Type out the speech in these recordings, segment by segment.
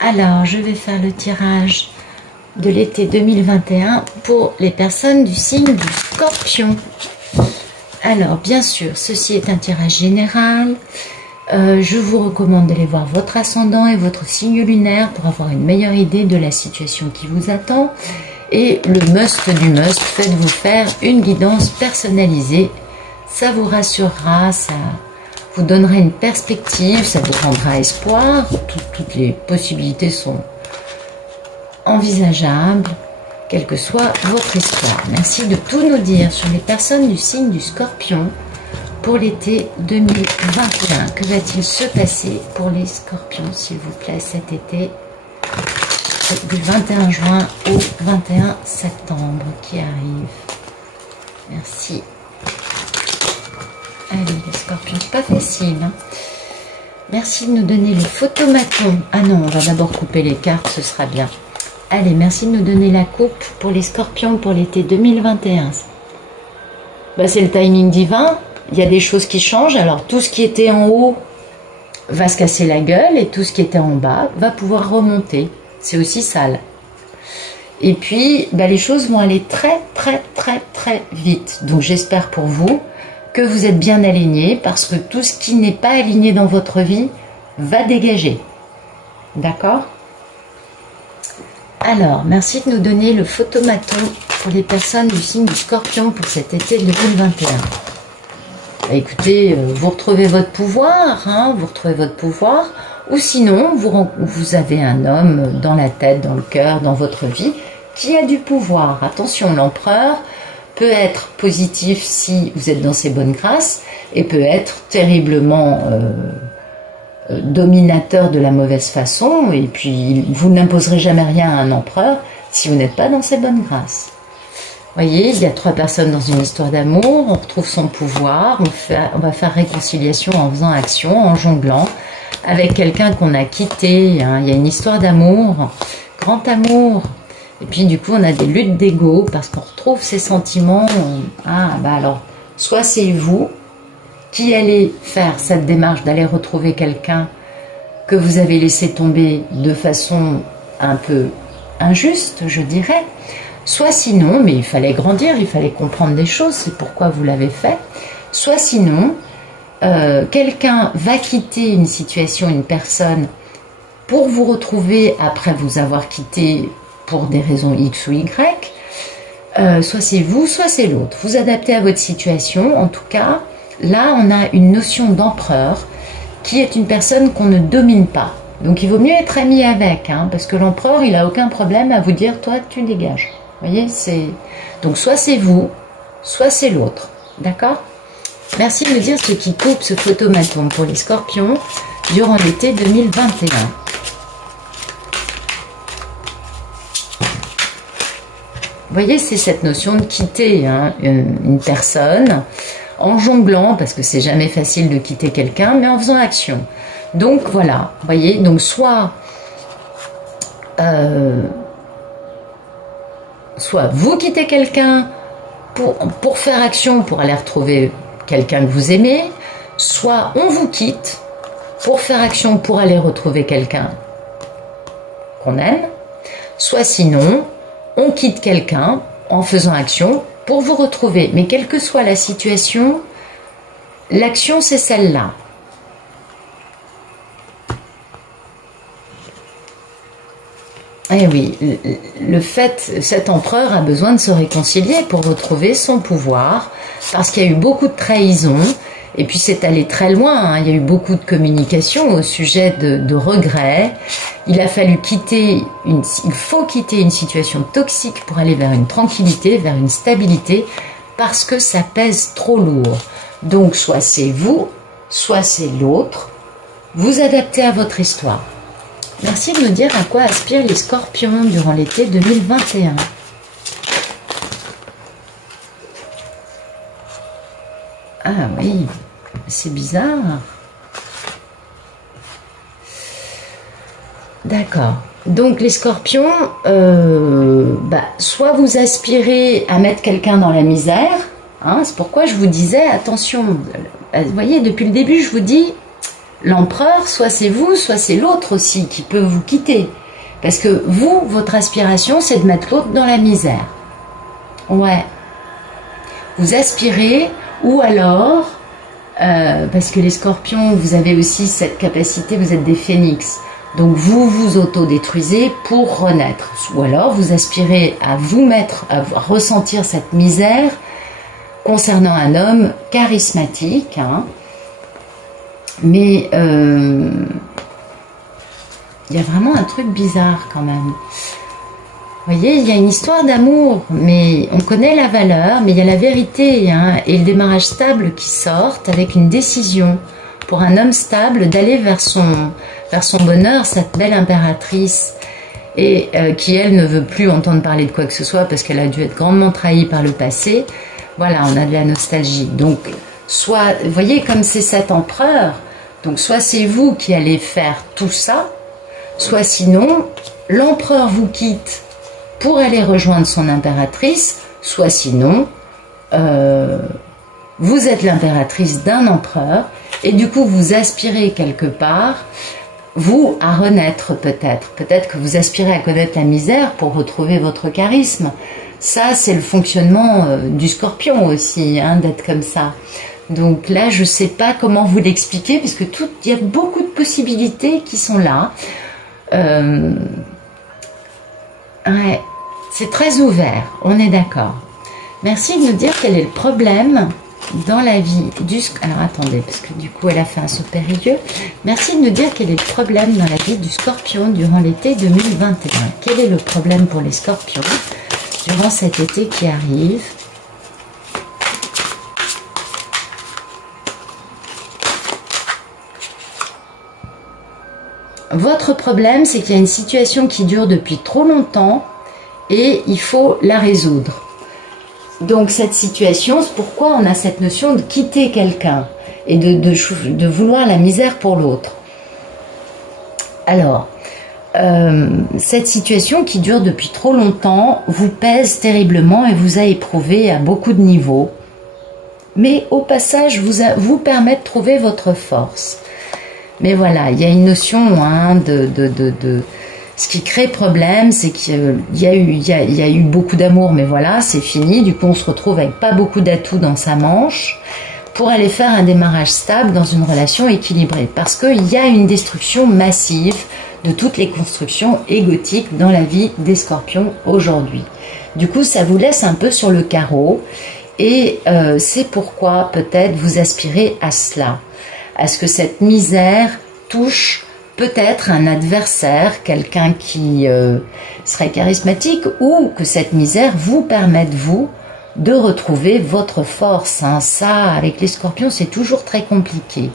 Alors, je vais faire le tirage de l'été 2021 pour les personnes du signe du Scorpion. Alors, bien sûr, ceci est un tirage général. Je vous recommande d'aller voir votre ascendant et votre signe lunaire pour avoir une meilleure idée de la situation qui vous attend. Et le must du must, faites-vous faire une guidance personnalisée. Ça vous rassurera, ça vous donnera une perspective, ça vous rendra espoir. Toutes les possibilités sont envisageables, quelle que soit votre histoire. Merci de tout nous dire sur les personnes du signe du Scorpion pour l'été 2021. Que va-t-il se passer pour les Scorpions, s'il vous plaît, cet été du 21 juin au 21 septembre qui arrive. Merci. Allez, les Scorpions, c'est pas facile, hein. Merci de nous donner les photomatons. Ah non, on va d'abord couper les cartes, ce sera bien. Allez, merci de nous donner la coupe pour les Scorpions pour l'été 2021. Bah, c'est le timing divin. Il y a des choses qui changent. Alors, tout ce qui était en haut va se casser la gueule et tout ce qui était en bas va pouvoir remonter. C'est aussi sale. Et puis, bah, les choses vont aller très, très, très, très vite. Donc, j'espère pour vous que vous êtes bien alignés parce que tout ce qui n'est pas aligné dans votre vie va dégager. D'accord ? Alors, merci de nous donner le photomaton pour les personnes du signe du Scorpion pour cet été 2021. Bah, écoutez, vous retrouvez votre pouvoir, hein, vous retrouvez votre pouvoir, ou sinon, vous avez un homme dans la tête, dans le cœur, dans votre vie, qui a du pouvoir. Attention, l'empereur peut être positif si vous êtes dans ses bonnes grâces, et peut être terriblement dominateur de la mauvaise façon, et puis vous n'imposerez jamais rien à un empereur si vous n'êtes pas dans ses bonnes grâces. Vous voyez, il y a 3 personnes dans une histoire d'amour, on retrouve son pouvoir, on va faire réconciliation en faisant action, en jonglant, avec quelqu'un qu'on a quitté, hein. Il y a une histoire d'amour, grand amour, et puis du coup on a des luttes d'ego, parce qu'on retrouve ces sentiments, alors, soit c'est vous qui allez faire cette démarche d'aller retrouver quelqu'un que vous avez laissé tomber de façon un peu injuste, je dirais, soit sinon, mais il fallait grandir, il fallait comprendre des choses, c'est pourquoi vous l'avez fait, soit sinon, quelqu'un va quitter une situation, une personne, pour vous retrouver après vous avoir quitté pour des raisons X ou Y, soit c'est vous, soit c'est l'autre. Vous adaptez à votre situation, en tout cas, là on a une notion d'empereur qui est une personne qu'on ne domine pas. Donc il vaut mieux être ami avec, hein, parce que l'empereur il n'a aucun problème à vous dire toi tu dégages. Vous voyez, donc soit c'est vous, soit c'est l'autre. D'accord ? Merci de me dire ce qui coupe ce photomaton pour les Scorpions durant l'été 2021. Vous voyez, c'est cette notion de quitter, hein, une personne en jonglant, parce que c'est jamais facile de quitter quelqu'un, mais en faisant action. Donc voilà, vous voyez, donc soit vous quittez quelqu'un pour faire action, pour aller retrouver quelqu'un que vous aimez, soit on vous quitte pour faire action, pour aller retrouver quelqu'un qu'on aime, soit sinon, on quitte quelqu'un en faisant action pour vous retrouver. Mais quelle que soit la situation, l'action c'est celle-là. Eh oui, cet empereur a besoin de se réconcilier pour retrouver son pouvoir, parce qu'il y a eu beaucoup de trahison, et puis c'est allé très loin, hein. Il y a eu beaucoup de communication au sujet de regrets. Il faut quitter une situation toxique pour aller vers une tranquillité, vers une stabilité, parce que ça pèse trop lourd. Donc soit c'est vous, soit c'est l'autre. Vous adaptez à votre histoire. Merci de me dire à quoi aspirent les Scorpions durant l'été 2021. Ah oui, c'est bizarre. D'accord. Donc les Scorpions, soit vous aspirez à mettre quelqu'un dans la misère, hein, c'est pourquoi je vous disais, attention, vous voyez, depuis le début je vous dis, l'empereur, soit c'est vous, soit c'est l'autre aussi qui peut vous quitter. Parce que vous, votre aspiration, c'est de mettre l'autre dans la misère. Ouais. Vous aspirez, ou alors, parce que les scorpions, vous avez aussi cette capacité, vous êtes des phénix. Donc vous vous autodétruisez pour renaître. Ou alors vous aspirez à vous mettre, à ressentir cette misère concernant un homme charismatique, hein. Mais il y a vraiment un truc bizarre quand même. Vous voyez, il y a une histoire d'amour, mais on connaît la valeur, mais il y a la vérité, hein, et le démarrage stable qui sortent avec une décision pour un homme stable d'aller vers son bonheur, cette belle impératrice, et qui, elle, ne veut plus entendre parler de quoi que ce soit parce qu'elle a dû être grandement trahie par le passé. Voilà, on a de la nostalgie. Donc, soit, vous voyez, comme c'est cet empereur, donc soit c'est vous qui allez faire tout ça, soit sinon, l'empereur vous quitte pour aller rejoindre son impératrice, soit sinon, vous êtes l'impératrice d'un empereur, et du coup vous aspirez quelque part, vous, à renaître peut-être. Peut-être que vous aspirez à connaître la misère pour retrouver votre charisme. Ça, c'est le fonctionnement du scorpion aussi, hein, d'être comme ça. Donc là, je ne sais pas comment vous l'expliquer, parce que il y a beaucoup de possibilités qui sont là. Ouais, c'est très ouvert, on est d'accord. Merci de nous dire quel est le problème dans la vie du... Alors attendez, parce que du coup elle a fait un saut périlleux. Merci de nous dire quel est le problème dans la vie du scorpion durant l'été 2021. Quel est le problème pour les scorpions durant cet été qui arrive? Votre problème, c'est qu'il y a une situation qui dure depuis trop longtemps et il faut la résoudre. Donc cette situation, c'est pourquoi on a cette notion de quitter quelqu'un et de vouloir la misère pour l'autre. Alors, cette situation qui dure depuis trop longtemps vous pèse terriblement et vous a éprouvé à beaucoup de niveaux. Mais au passage, vous permet de trouver votre force. Mais voilà, il y a une notion hein, ce qui crée problème, c'est qu'il y a eu beaucoup d'amour, mais voilà, c'est fini. Du coup, on se retrouve avec pas beaucoup d'atouts dans sa manche pour aller faire un démarrage stable dans une relation équilibrée. Parce qu'il y a une destruction massive de toutes les constructions égotiques dans la vie des scorpions aujourd'hui. Du coup, ça vous laisse un peu sur le carreau et c'est pourquoi peut-être vous aspirez à cela. À ce que cette misère touche peut-être un adversaire, quelqu'un qui serait charismatique, ou que cette misère vous permette, vous, de retrouver votre force. Hein. Ça, avec les scorpions, c'est toujours très compliqué.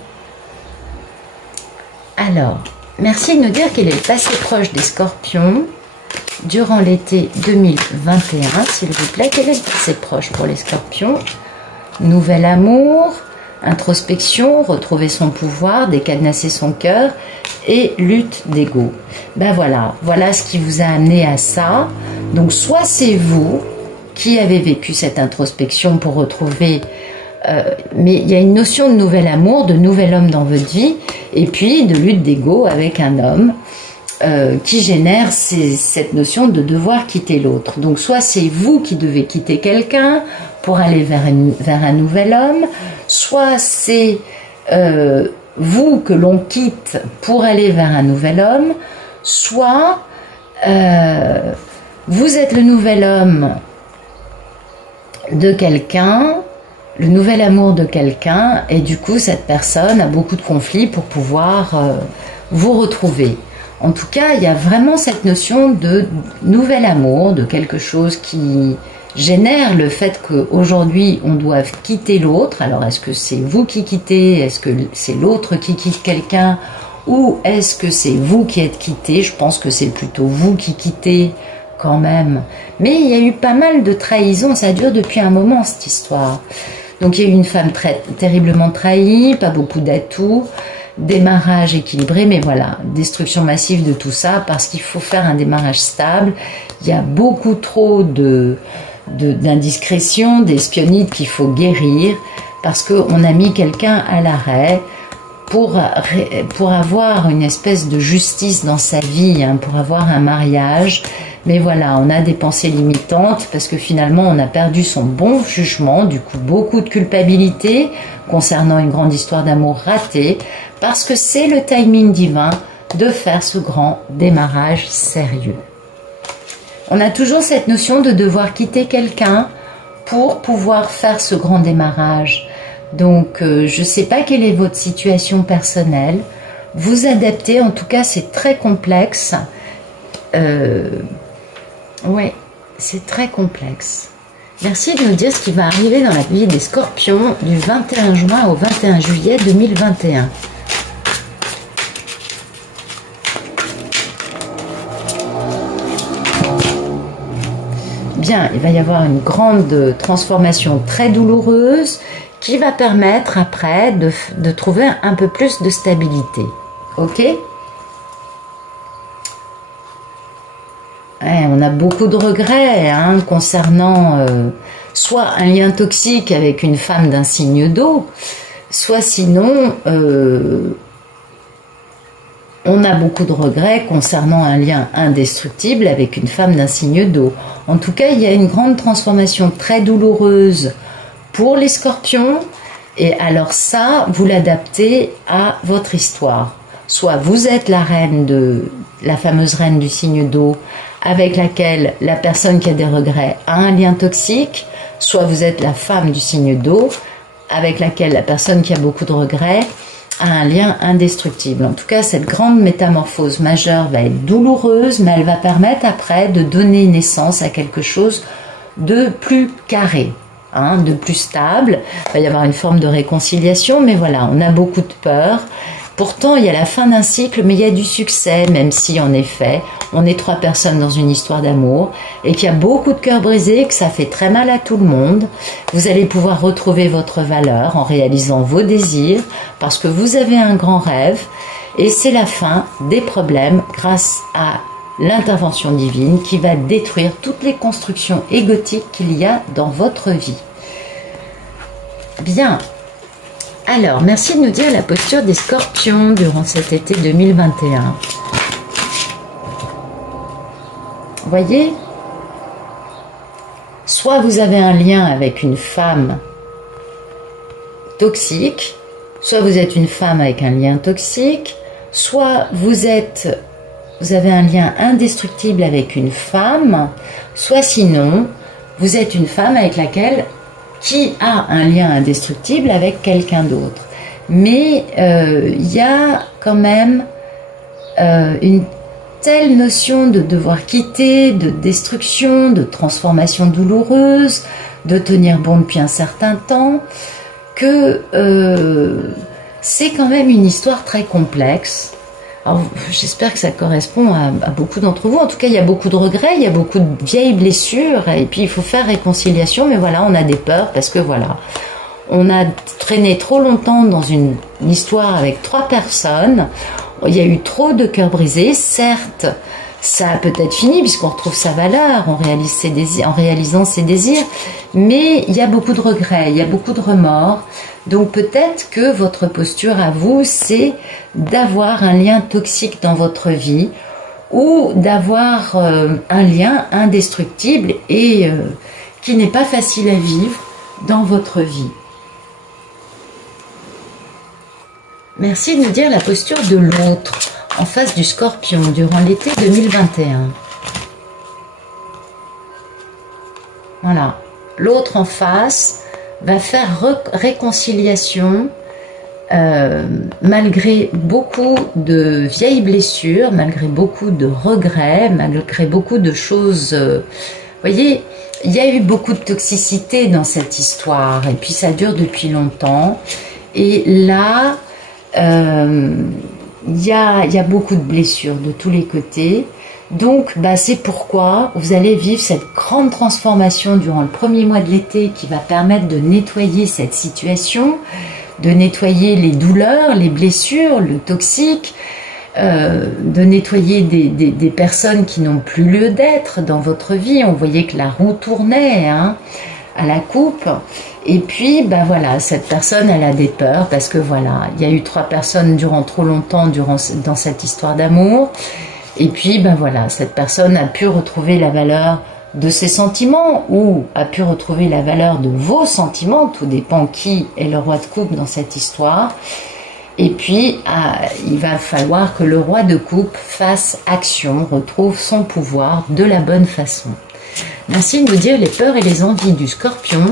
Alors, merci de nous dire quel est le passé proche des scorpions durant l'été 2021, s'il vous plaît. Quel est le passé proche pour les scorpions? Nouvel amour, introspection, retrouver son pouvoir, décadenasser son cœur et lutte d'ego. Ben voilà, voilà ce qui vous a amené à ça. Donc soit c'est vous qui avez vécu cette introspection pour retrouver, mais il y a une notion de nouvel amour, de nouvel homme dans votre vie, et puis de lutte d'ego avec un homme qui génère cette notion de devoir quitter l'autre. Donc soit c'est vous qui devez quitter quelqu'un pour aller vers un nouvel homme, soit c'est vous que l'on quitte pour aller vers un nouvel homme, soit vous êtes le nouvel homme de quelqu'un, le nouvel amour de quelqu'un, et du coup cette personne a beaucoup de conflits pour pouvoir vous retrouver. En tout cas, il y a vraiment cette notion de nouvel amour, de quelque chose qui génère le fait qu'aujourd'hui on doit quitter l'autre. Alors est-ce que c'est vous qui quittez? Est-ce que c'est l'autre qui quitte quelqu'un? Ou est-ce que c'est vous qui êtes quitté? Je pense que c'est plutôt vous qui quittez quand même. Mais il y a eu pas mal de trahisons, ça dure depuis un moment cette histoire. Donc il y a eu une femme terriblement trahie, pas beaucoup d'atouts, démarrage équilibré, mais voilà, destruction massive de tout ça parce qu'il faut faire un démarrage stable. Il y a beaucoup trop d'indiscrétion, d'espionnite qu'il faut guérir parce qu'on a mis quelqu'un à l'arrêt pour avoir une espèce de justice dans sa vie, hein, pour avoir un mariage. Mais voilà, on a des pensées limitantes parce que finalement on a perdu son bon jugement, du coup beaucoup de culpabilité concernant une grande histoire d'amour ratée, parce que c'est le timing divin de faire ce grand démarrage sérieux. On a toujours cette notion de devoir quitter quelqu'un pour pouvoir faire ce grand démarrage. Donc, je ne sais pas quelle est votre situation personnelle. Vous adaptez, en tout cas, c'est très complexe. Oui, c'est très complexe. Merci de nous dire ce qui va arriver dans la vie des Scorpions du 21 juin au 21 juillet 2021. Bien, il va y avoir une grande transformation très douloureuse qui va permettre après de trouver un peu plus de stabilité. Ok ? On a beaucoup de regrets hein, concernant soit un lien toxique avec une femme d'un signe d'eau, soit sinon on a beaucoup de regrets concernant un lien indestructible avec une femme d'un signe d'eau. En tout cas, il y a une grande transformation très douloureuse pour les Scorpions, et alors ça, vous l'adaptez à votre histoire. Soit vous êtes la fameuse reine du signe d'eau, avec laquelle la personne qui a des regrets a un lien toxique, soit vous êtes la femme du signe d'eau, avec laquelle la personne qui a beaucoup de regrets a un lien indestructible. En tout cas, cette grande métamorphose majeure va être douloureuse, mais elle va permettre après de donner naissance à quelque chose de plus carré. Hein, de plus stable, il va y avoir une forme de réconciliation, mais voilà, on a beaucoup de peur. Pourtant, il y a la fin d'un cycle, mais il y a du succès, même si, en effet, on est 3 personnes dans une histoire d'amour, et qu'il y a beaucoup de cœurs brisés, que ça fait très mal à tout le monde. Vous allez pouvoir retrouver votre valeur en réalisant vos désirs, parce que vous avez un grand rêve, et c'est la fin des problèmes grâce à l'intervention divine qui va détruire toutes les constructions égotiques qu'il y a dans votre vie. Bien. Alors, merci de nous dire la posture des Scorpions durant cet été 2021. Voyez, soit vous avez un lien avec une femme toxique, soit vous êtes une femme avec un lien toxique, soit vous avez un lien indestructible avec une femme, soit sinon, vous êtes une femme avec laquelle qui a un lien indestructible avec quelqu'un d'autre. Mais il y a quand même une telle notion de devoir quitter, de destruction, de transformation douloureuse, de tenir bon depuis un certain temps, que c'est quand même une histoire très complexe. Alors, j'espère que ça correspond à beaucoup d'entre vous. En tout cas, il y a beaucoup de regrets, il y a beaucoup de vieilles blessures, et puis il faut faire réconciliation, mais voilà, on a des peurs, parce que voilà, on a traîné trop longtemps dans une histoire avec 3 personnes, il y a eu trop de cœurs brisés, certes, ça a peut-être fini, puisqu'on retrouve sa valeur, on réalise ses désirs, en réalisant ses désirs, mais il y a beaucoup de regrets, il y a beaucoup de remords. Donc peut-être que votre posture à vous, c'est d'avoir un lien toxique dans votre vie ou d'avoir un lien indestructible et qui n'est pas facile à vivre dans votre vie. Merci de nous dire la posture de l'autre en face du Scorpion durant l'été 2021. Voilà, l'autre en face va faire réconciliation malgré beaucoup de vieilles blessures, malgré beaucoup de regrets, malgré beaucoup de choses. Vous voyez, il y a eu beaucoup de toxicité dans cette histoire et puis ça dure depuis longtemps. Et là, il y a beaucoup de blessures de tous les côtés. Donc, c'est pourquoi vous allez vivre cette grande transformation durant le premier mois de l'été qui va permettre de nettoyer cette situation, de nettoyer les douleurs, les blessures, le toxique, de nettoyer des personnes qui n'ont plus lieu d'être dans votre vie. On voyait que la roue tournait, hein. à la coupe. Et puis, ben voilà, cette personne, elle a des peurs parce que voilà, il y a eu 3 personnes durant trop longtemps dans cette histoire d'amour. Et puis, ben voilà, cette personne a pu retrouver la valeur de ses sentiments ou a pu retrouver la valeur de vos sentiments. Tout dépend qui est le roi de coupe dans cette histoire. Et puis, il va falloir que le roi de coupe fasse action, retrouve son pouvoir de la bonne façon. Merci de nous dire les peurs et les envies du Scorpion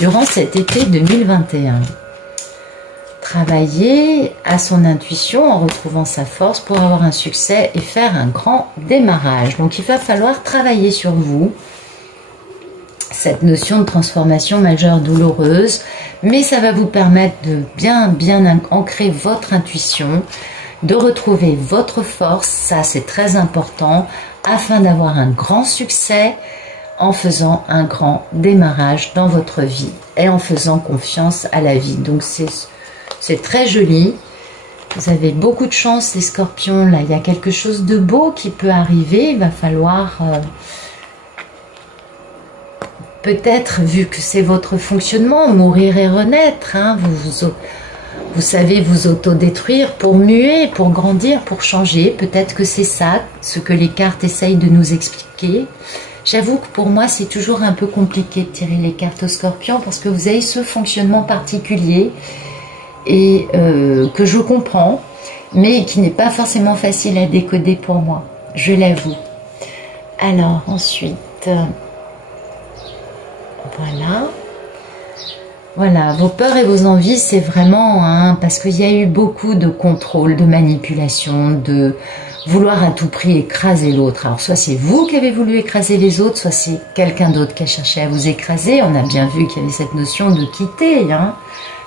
durant cet été 2021. Travailler à son intuition en retrouvant sa force pour avoir un succès et faire un grand démarrage. Donc il va falloir travailler sur vous, cette notion de transformation majeure douloureuse, mais ça va vous permettre de bien ancrer votre intuition, de retrouver votre force, ça c'est très important, afin d'avoir un grand succès en faisant un grand démarrage dans votre vie et en faisant confiance à la vie. Donc c'est très joli. Vous avez beaucoup de chance les Scorpions. Là, il y a quelque chose de beau qui peut arriver. Il va falloir peut-être, vu que c'est votre fonctionnement, mourir et renaître. Hein, vous savez vous autodétruire pour muer, pour grandir, pour changer. Peut-être que c'est ça, ce que les cartes essayent de nous expliquer. J'avoue que pour moi, c'est toujours un peu compliqué de tirer les cartes au Scorpion parce que vous avez ce fonctionnement particulier et que je comprends, mais qui n'est pas forcément facile à décoder pour moi, je l'avoue. Alors, ensuite, voilà, vos peurs et vos envies, c'est vraiment, hein, parce qu'il y a eu beaucoup de contrôle, de manipulation, de vouloir à tout prix écraser l'autre. Alors, soit c'est vous qui avez voulu écraser les autres, soit c'est quelqu'un d'autre qui a cherché à vous écraser. On a bien vu qu'il y avait cette notion de quitter, hein,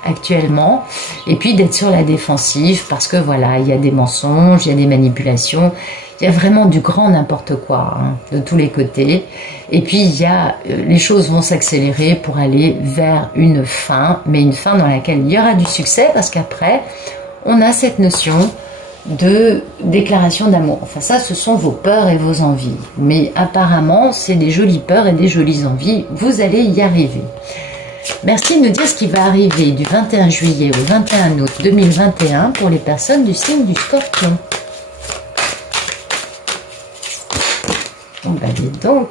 actuellement, et puis d'être sur la défensive parce que voilà, il y a des mensonges, il y a des manipulations, il y a vraiment du grand n'importe quoi, hein, de tous les côtés. Et puis les choses vont s'accélérer pour aller vers une fin, mais une fin dans laquelle il y aura du succès parce qu'après on a cette notion de déclaration d'amour. Enfin ça, ce sont vos peurs et vos envies, mais apparemment c'est des jolies peurs et des jolies envies, vous allez y arriver. Merci de nous dire ce qui va arriver du 21 juillet au 21 août 2021 pour les personnes du signe du Scorpion. Bon bah dites donc.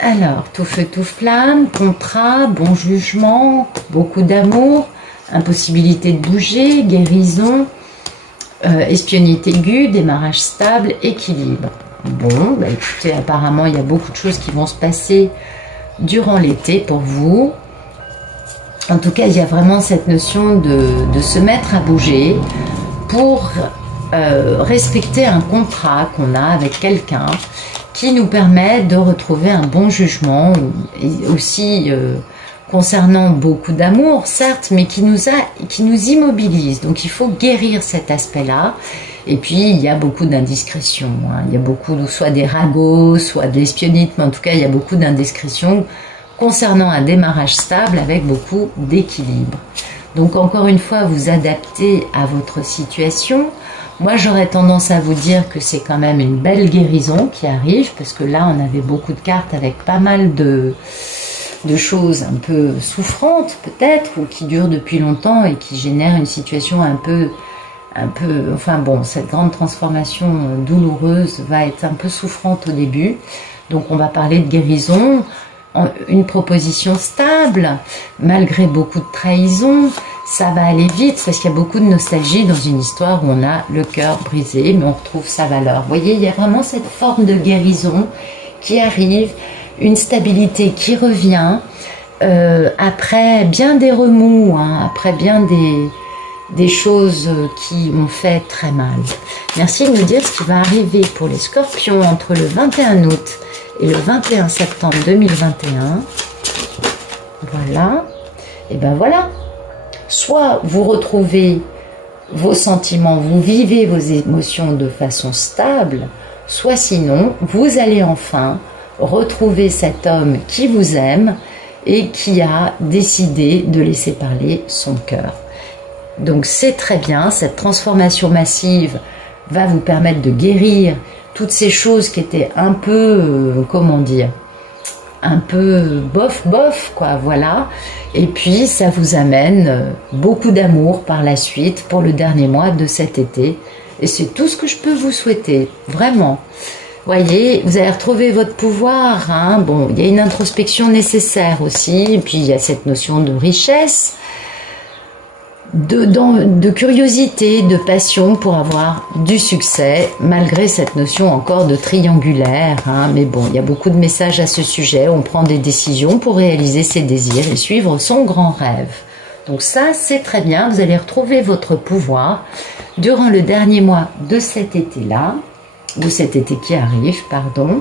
Alors, tout feu, tout flamme, contrat, bon jugement, beaucoup d'amour, impossibilité de bouger, guérison, espionnite aiguë, démarrage stable, équilibre. Bon, bah écoutez, apparemment il y a beaucoup de choses qui vont se passer durant l'été pour vous. En tout cas, il y a vraiment cette notion de se mettre à bouger pour respecter un contrat qu'on a avec quelqu'un qui nous permet de retrouver un bon jugement, et aussi concernant beaucoup d'amour, certes, mais qui nous immobilise. Donc il faut guérir cet aspect-là. Et puis il y a beaucoup d'indiscrétions, hein. Il y a beaucoup, soit des ragots, soit de l'espionnite, mais en tout cas il y a beaucoup d'indiscrétions concernant un démarrage stable avec beaucoup d'équilibre. Donc encore une fois, vous adaptez à votre situation. Moi, j'aurais tendance à vous dire que c'est quand même une belle guérison qui arrive, parce que là, on avait beaucoup de cartes avec pas mal de choses un peu souffrantes, peut-être, ou qui durent depuis longtemps et qui génèrent une situation un peu, enfin bon, cette grande transformation douloureuse va être un peu souffrante au début. Donc, on va parler de guérison, une proposition stable, malgré beaucoup de trahison. Ça va aller vite parce qu'il y a beaucoup de nostalgie dans une histoire où on a le cœur brisé, mais on retrouve sa valeur. Vous voyez, il y a vraiment cette forme de guérison qui arrive, une stabilité qui revient, après bien des remous, hein, après bien des choses qui ont fait très mal. Merci de nous dire ce qui va arriver pour les Scorpions entre le 21 août et le 21 septembre 2021. Voilà. Et ben voilà. Soit vous retrouvez vos sentiments, vous vivez vos émotions de façon stable, soit sinon, vous allez enfin retrouver cet homme qui vous aime et qui a décidé de laisser parler son cœur. Donc c'est très bien, cette transformation massive va vous permettre de guérir toutes ces choses qui étaient un peu, comment dire, un peu bof bof quoi, voilà. Et puis ça vous amène beaucoup d'amour par la suite pour le dernier mois de cet été. Et c'est tout ce que je peux vous souhaiter, vraiment. Voyez, vous allez retrouver votre pouvoir, hein. Bon, il y a une introspection nécessaire aussi, et puis il y a cette notion de richesse, de curiosité, de passion pour avoir du succès, malgré cette notion encore de triangulaire, hein. Mais bon, il y a beaucoup de messages à ce sujet, on prend des décisions pour réaliser ses désirs et suivre son grand rêve. Donc ça, c'est très bien, vous allez retrouver votre pouvoir durant le dernier mois de cet été-là, de cet été qui arrive, pardon.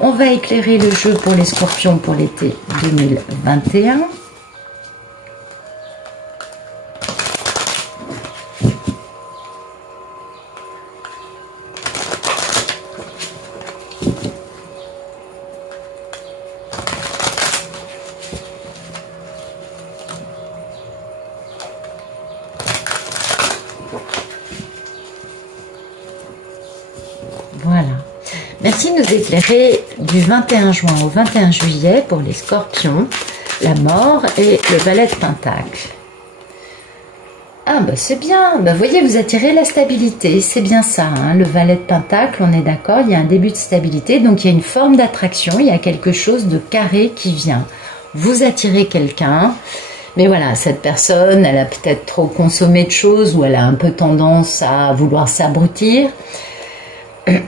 On va éclairer le jeu pour les scorpions pour l'été 2021. Voilà. Merci de nous éclairer du 21 juin au 21 juillet pour les scorpions, la mort et le valet de pentacle. Ah bah c'est bien, bah voyez, vous attirez la stabilité, c'est bien ça, hein. Le valet de pentacle, on est d'accord, il y a un début de stabilité, donc il y a une forme d'attraction, il y a quelque chose de carré qui vient. Vous attirez quelqu'un, mais voilà, cette personne, elle a peut-être trop consommé de choses ou elle a un peu tendance à vouloir s'abrutir.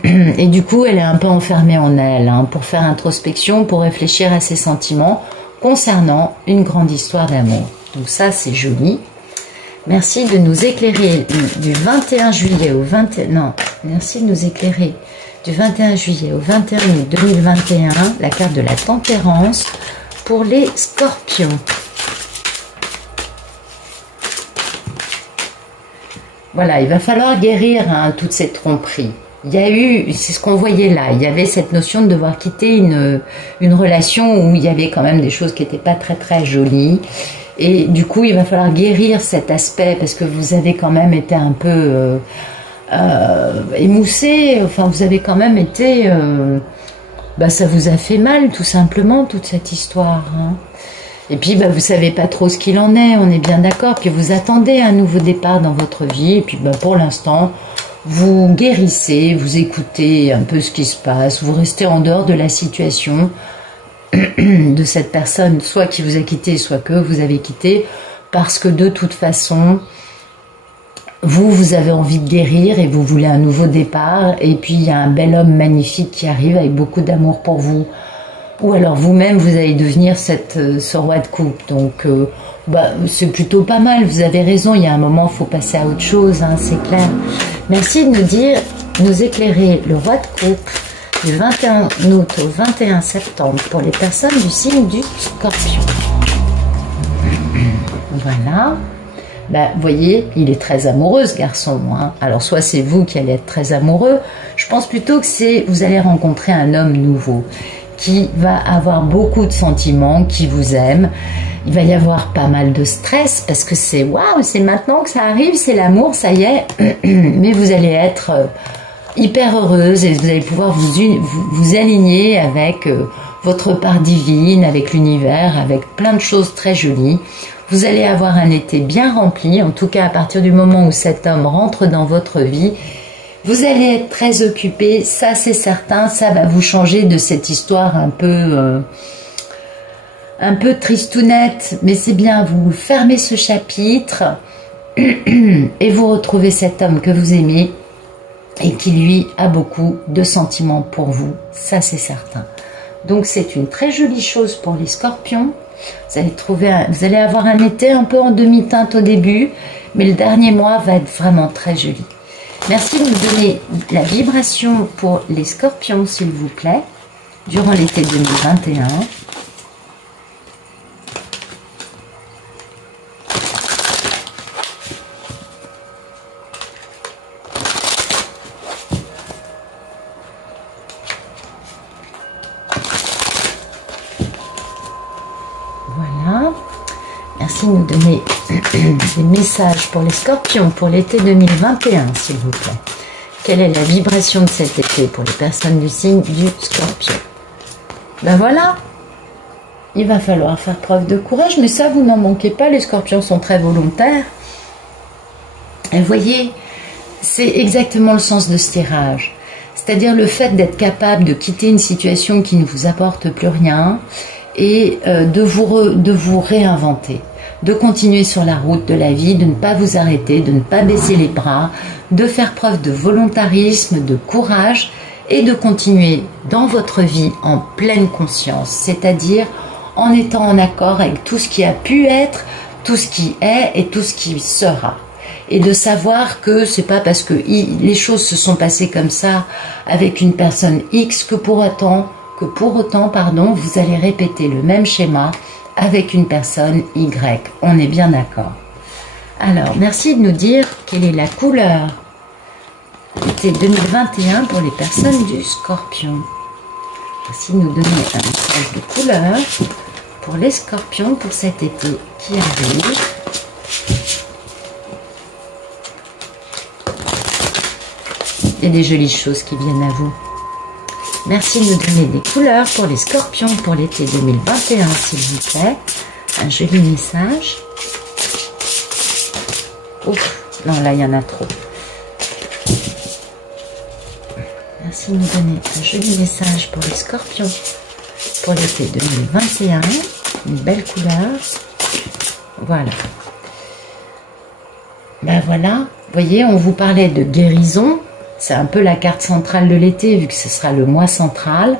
Et du coup, elle est un peu enfermée en elle, hein, pour faire introspection, pour réfléchir à ses sentiments concernant une grande histoire d'amour. Donc ça, c'est joli. Merci de nous éclairer du 21 juillet au 21... Non, merci de nous éclairer du 21 juillet au 21 août 2021, la carte de la tempérance pour les scorpions. Voilà, il va falloir guérir, hein, toutes ces tromperies. Il y a eu, c'est ce qu'on voyait là, il y avait cette notion de devoir quitter une relation où il y avait quand même des choses qui n'étaient pas très très jolies. Et du coup, il va falloir guérir cet aspect parce que vous avez quand même été un peu émoussé, enfin vous avez quand même été... bah, ça vous a fait mal tout simplement, toute cette histoire, hein. Et puis, bah, vous savez pas trop ce qu'il en est, on est bien d'accord. Puis vous attendez un nouveau départ dans votre vie. Et puis, bah, pour l'instant... vous guérissez, vous écoutez un peu ce qui se passe, vous restez en dehors de la situation de cette personne, soit qui vous a quitté, soit que vous avez quitté, parce que de toute façon, vous avez envie de guérir et vous voulez un nouveau départ, et puis il y a un bel homme magnifique qui arrive avec beaucoup d'amour pour vous, ou alors vous-même, vous allez devenir ce roi de coupe, donc... bah, c'est plutôt pas mal, vous avez raison, il y a un moment, il faut passer à autre chose, hein, c'est clair. Merci de nous éclairer le roi de coupe du 21 août au 21 septembre pour les personnes du signe du scorpion. Voilà. Bah, vous voyez, il est très amoureux ce garçon, hein. Alors soit c'est vous qui allez être très amoureux, je pense plutôt que vous allez rencontrer un homme nouveau qui va avoir beaucoup de sentiments, qui vous aime. Il va y avoir pas mal de stress parce que c'est waouh, c'est maintenant que ça arrive, c'est l'amour, ça y est. Mais vous allez être hyper heureuse et vous allez pouvoir vous aligner avec votre part divine, avec l'univers, avec plein de choses très jolies. Vous allez avoir un été bien rempli, en tout cas à partir du moment où cet homme rentre dans votre vie. Vous allez être très occupé, ça c'est certain, ça va vous changer de cette histoire un peu tristounette, mais c'est bien, vous fermez ce chapitre et vous retrouvez cet homme que vous aimez et qui lui a beaucoup de sentiments pour vous, ça c'est certain. Donc c'est une très jolie chose pour les scorpions. Vous allez avoir un été un peu en demi-teinte au début, mais le dernier mois va être vraiment très joli. Merci de nous donner la vibration pour les scorpions, s'il vous plaît, durant l'été 2021. Voilà. Merci de nous donner des messages pour les scorpions pour l'été 2021, s'il vous plaît. Quelle est la vibration de cet été pour les personnes du signe du scorpion? Ben voilà, il va falloir faire preuve de courage, mais ça, vous n'en manquez pas, les scorpions sont très volontaires. Et vous voyez, c'est exactement le sens de ce tirage. C'est-à-dire le fait d'être capable de quitter une situation qui ne vous apporte plus rien et de vous réinventer, de continuer sur la route de la vie, de ne pas vous arrêter, de ne pas baisser les bras, de faire preuve de volontarisme, de courage et de continuer dans votre vie en pleine conscience, c'est-à-dire en étant en accord avec tout ce qui a pu être, tout ce qui est et tout ce qui sera. Et de savoir que c'est pas parce que les choses se sont passées comme ça avec une personne X que pour autant, vous allez répéter le même schéma avec une personne Y. On est bien d'accord. Alors, merci de nous dire quelle est la couleur été 2021 pour les personnes du Scorpion. Merci de nous donner un message de couleur pour les Scorpions pour cet été qui arrive. Il y a des jolies choses qui viennent à vous. Merci de nous donner des couleurs pour les Scorpions pour l'été 2021, s'il vous plaît. Un joli message. Ouf, non, là, il y en a trop. Merci de nous donner un joli message pour les Scorpions pour l'été 2021. Une belle couleur. Voilà. Ben voilà. Vous voyez, on vous parlait de guérison. C'est un peu la carte centrale de l'été, vu que ce sera le mois central.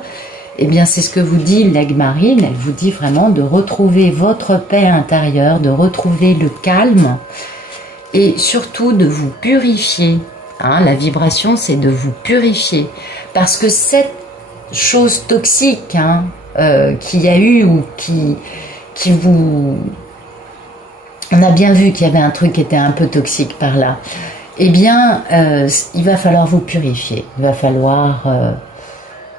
Eh bien, c'est ce que vous dit l'aigle marine. Elle vous dit vraiment de retrouver votre paix intérieure, de retrouver le calme et surtout de vous purifier. Hein, la vibration, c'est de vous purifier. Parce que cette chose toxique qu'il y a eu ou qui vous... On a bien vu qu'il y avait un truc qui était un peu toxique par là. Eh bien, il va falloir vous purifier. Il va falloir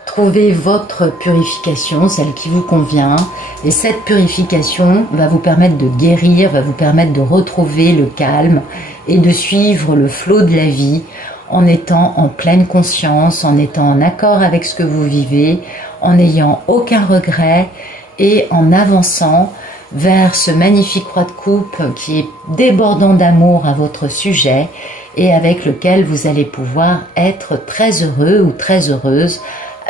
trouver votre purification, celle qui vous convient. Et cette purification va vous permettre de guérir, va vous permettre de retrouver le calme et de suivre le flot de la vie en étant en pleine conscience, en étant en accord avec ce que vous vivez, en n'ayant aucun regret et en avançant vers ce magnifique roi de coupe qui est débordant d'amour à votre sujet et avec lequel vous allez pouvoir être très heureux ou très heureuse,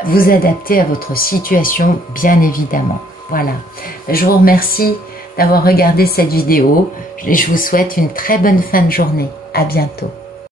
vous adapter à votre situation bien évidemment. Voilà, je vous remercie d'avoir regardé cette vidéo et je vous souhaite une très bonne fin de journée. À bientôt.